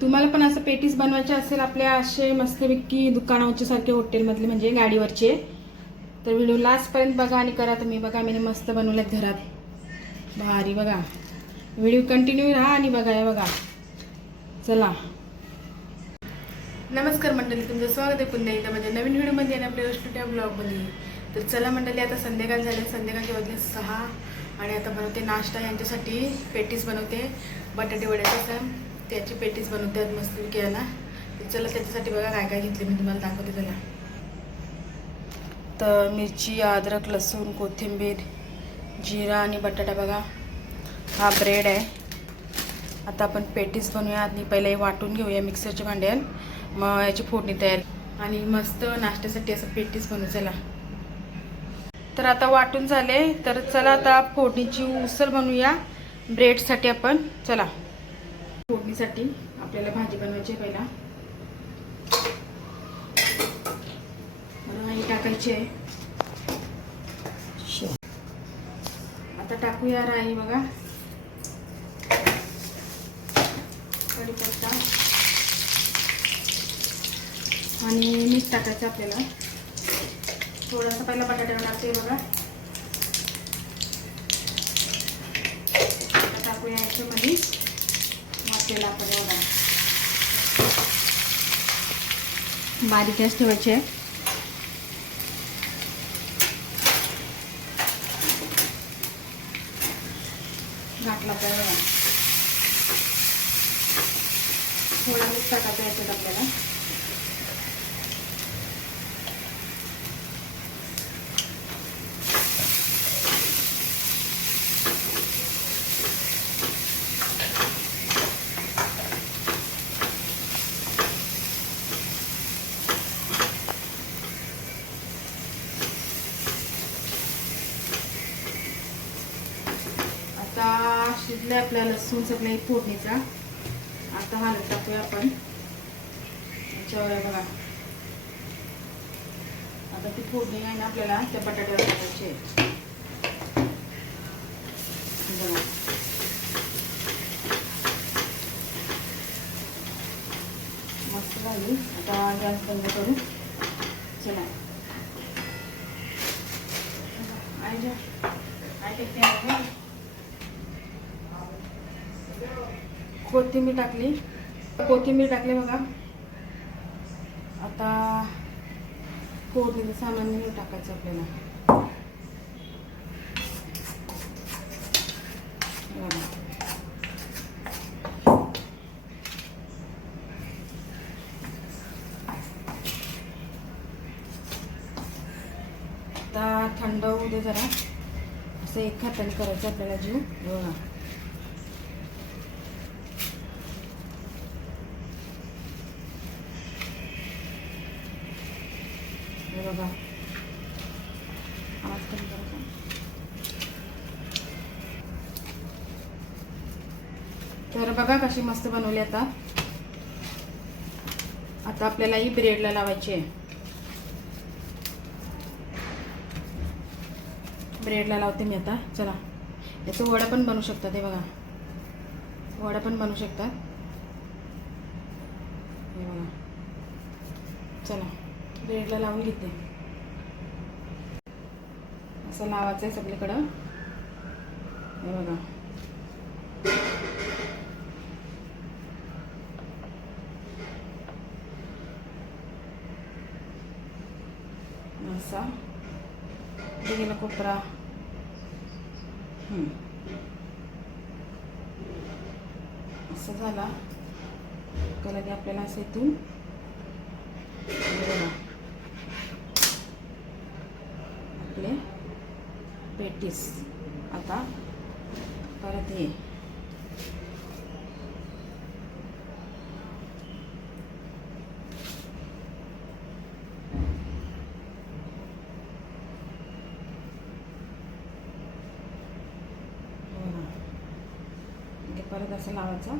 तुम्हाला पण असं पेटीस बनवायचे असेल आपल्या असे मस्तपैकी दुकानावरचे सारखे हॉटेलमधले म्हणजे गाडीवरचे तर व्हिडिओ लास्टपर्यंत बघा आणि करा तुम्ही. बघा मी मस्त बनवल्यात घरात. भारी बघा. व्हिडिओ कंटिन्यू राहा आणि बघा या बघा. चला. नमस्कार मंडळी तुमचं स्वागत आहे पुन्हा एकदा. म्हणजे नवीन व्हिडिओमध्ये आणि आपल्या स्टुडिओ ब्लॉगमध्ये तर चला मंडळी आता संध्याकाळ झाले. संध्याकाळचे वाजले सहा. आणि आता बनवते नाश्ता. यांच्यासाठी पेटीस बनवते. बटाटे वड्याचं त्याची पेटीस बनवते आज मस्त याला ना चला त्याच्यासाठी बघा काय काय घेतले मी तुम्हाला दाखवते चला तर मिरची अद्रक लसूण कोथिंबीर जिरा आणि बटाटा बघा. हा ब्रेड आहे. आता आपण पेटीस बनवूया. आणि पहिले वाटून घेऊया मिक्सरच्या भांड्यात. मग याची फोडणी तयार आणि मस्त नाश्त्यासाठी असं पेटीस बनवू चला. तर आता वाटून झाले. तर चला आता फोडणीची उसळ बनवूया. ब्रेडसाठी आपण. चला. फोडणीसाठी आपल्याला भाजी बनवायची आहे पहिला. राई टाकायची आहे. आता टाकूया राई बघा. कढीपत्ता. आणि मीठ टाकायचं आपल्याला. थोडासा पहिला बटाट्यावर टाकते बघा आता टाकूया याच्यामध्ये वाटलेला आपण बघा बारीक गॅस ठेवायचे आहे घातला आपल्याला बघा थोडा मीठ टाकायचं याच्यात आपल्याला आता शिजले आपल्या लसूण सगळे फोडणीचा आता हलत टाकूया आपण. याच्यावर बघा. आता ती फोडणी आहे ना आपल्याला त्या बटाट्यावर टाकायची आहे. बघा. मस्त झाली. आता गॅस बंद करू. चला. आई जा. आई टेकते आहे बघा. कोथिंबीर टाकली. कोथिंबीर टाकली बघा. आता फोडणीचं सामान हे टाकायचं आपल्याला. आता थंड होऊ दे जरा. असं एक हाताने करायचं आपल्याला जीव. बघा. आवाज कमी करायचा तर बघा कशी मस्त बनवली आता. आता आपल्याला ही ब्रेडला लावायची आहे. ब्रेडला लावते मी आता. चला. याचं वडा पण बनवू शकतात हे बघा. वडा पण बनवू शकतात. हे बघा. चला. ब्रेडला लावून घेते. असं लावायचं आहे सगळीकडं. हे बघा. असा. गेला कोपरा. असं झाला. का की आपल्याला असं इथून हे बघा. आपले पेटीस. आता परत हे हो परत असं लावायचं.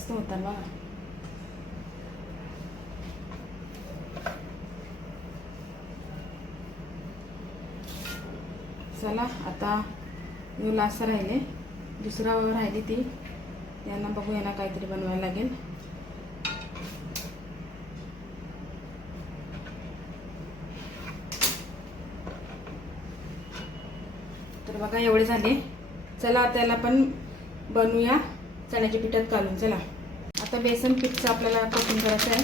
मस्त होतात बघा चला आता यो लास्ट राहिले. दुसरा राहिली ती. यांना बघू यांना काहीतरी बनवायला लागेल. तर बघा एवढे झाले. चला आता याला पण बनवूया. चण्याच्या पिठात घालून चला. आता बेसन पीठचं आपल्याला कोटिंग करायचं आहे.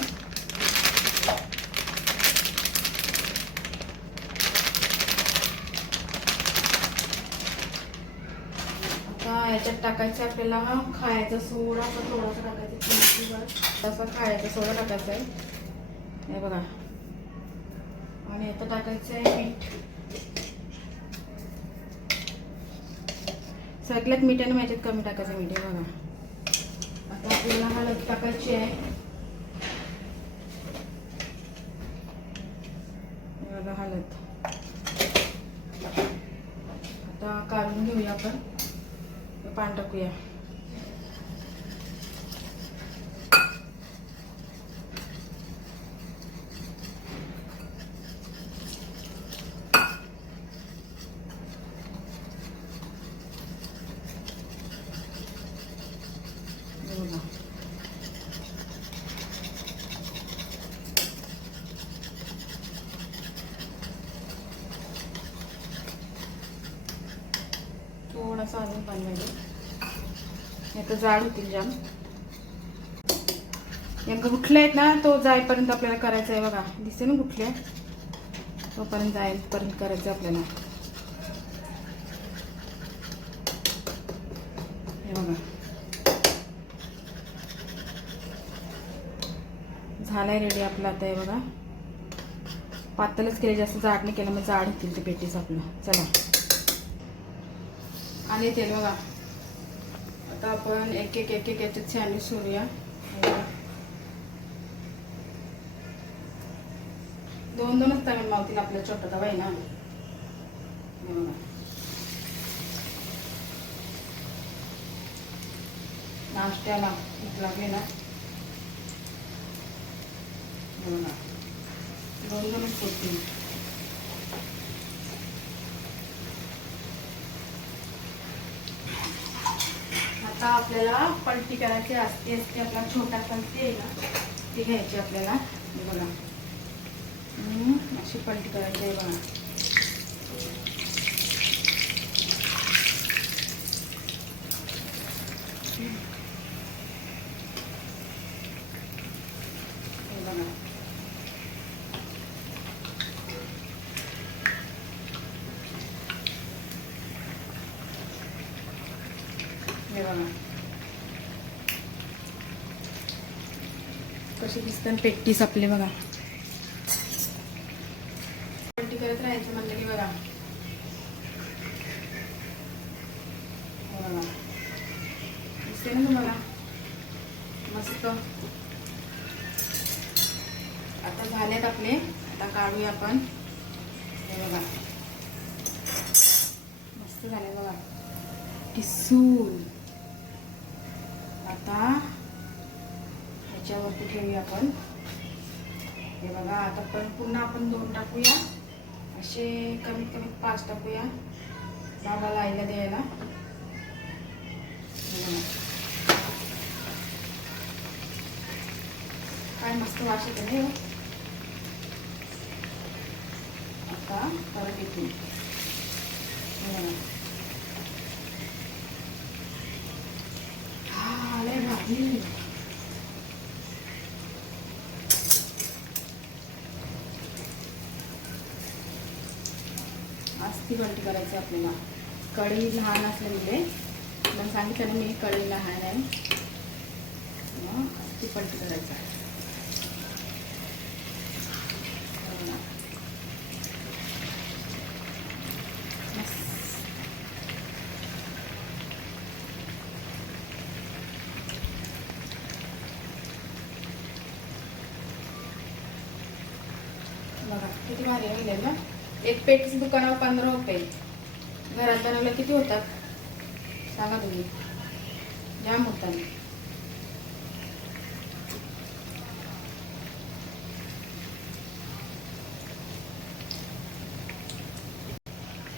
आता याच्यात टाकायचं आहे आपल्याला खायचा सोडा असा थोडासा टाकायचा चिमटीभर तसा खायचा सोडा टाकायचा आहे. हे बघा. आणि आता टाकायचं आहे मीठ. सगळ्यात मीठ माझ्यात कमी टाकायचं मीठ आहे बघा. आता आपल्याला हळद टाकायची आहे हे हळद आता काढून घेऊया आपण. पान टाकूया हे बघा थोडासा अजून पाणी पाहिजे नाही जाड होतील जाम. या गुठले आहेत ना तो जाईपर्यंत आपल्याला करायचं आहे बघा. दिसते ना गुठले तोपर्यंत जायपर्यंत करायचं आहे आपल्याला. हे बघा. झालाय रेडी आपला आता हे बघा. पातळच केले जास्त जाड नाही केलं मग जाड होतील ते पेटीस आपलं. चला. आणि तेल बघा. आता आपण एक एक एक एक याच्यात छान सोडूया. दोन दोनच तव्यात मावतील आपल्या छोटा तवा आहे ना नाश्त्याला भूक लागली ना. दोन दोनच सोडतील आता आपल्याला पलटी करायची असते असते आपला छोटा पलटी आहे ना ती घ्यायची आपल्याला. बघा. अशी पलटी करायची आहे बघा. Yeah बघा हे बघा कसे दिसतात पेटीस आपले बघा. पलटी करत राहायचं म्हणलं की बघा. बघा. दिसते ना तुम्हाला? मस्त. आता झालेत आपले. आता काढूया आपण. हे बघा. मस्त झाले बघा. टिसूल आता ह्याच्यावरती ठेवूया आपण. हे बघा आता पण पुन्हा आपण दोन टाकूया. असे कमीत कमी पाच टाकूया. बाबाला आईला द्यायला. काय मस्त वास येते नाही हो? आता परत येते. हा, लय भाजी जास्ती पलटी करायची आपल्याला. कढई लहान असल्यामुळे मला सांगितलं मी कढई लहान आहे. मग पलटी करायचं आहे. बघा. बघा किती भारी आहे ना एक पेटीस दुकानावर पंधरा रुपये. घरात बनवलं किती होतात? सांगा तुम्ही. जाम होतात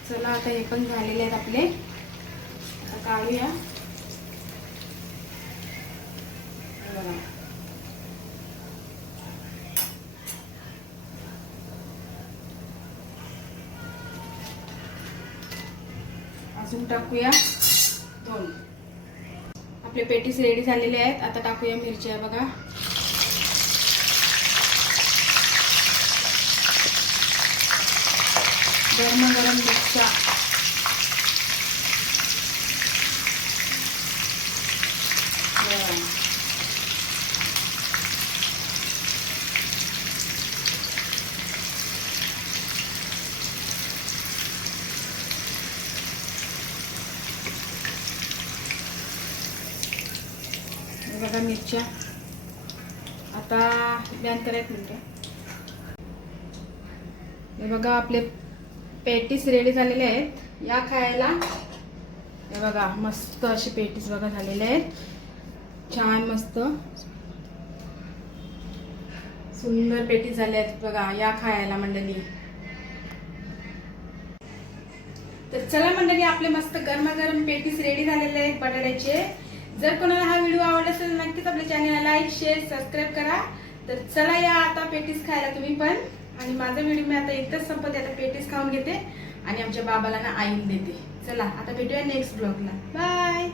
चला आता हे पण झालेले आहेत आपले. आता काढूया हे बघा. अजून टाकूया. दोन. आपले पेटीस रेडी झालेले आहेत. आता टाकूया मिरच्या बघा. गरम गरम मिरच्या बरं. हे बघा मिरच्या. आता बॅन एक मिनटं. हे बघा आपले पेटीस रेडी झालेले आहेत. या खायला हे बघा मस्त असे पेटीस बघा झालेले आहेत. छान मस्त. सुंदर पेटीस झाले आहेत बघा या खायला मंडळी. तर चला मंडळी आपले मस्त गरमागरम पेटीस रेडी झालेले आहेत बटाट्याचे. जर कोणाला हा व्हिडिओ आवडला असेल तर नक्कीच आपल्या चॅनलला लाईक शेअर सबस्क्राईब करा. तर चला या आता पेटीस खायला तुम्ही पण. आणि माझा व्हिडिओ मी आता इथंच संपत आता पेटीस खाऊन घेते. आणि आमच्या बाबाला ना आईन देते. चला आता भेटूया नेक्स्ट ब्लॉगला बाय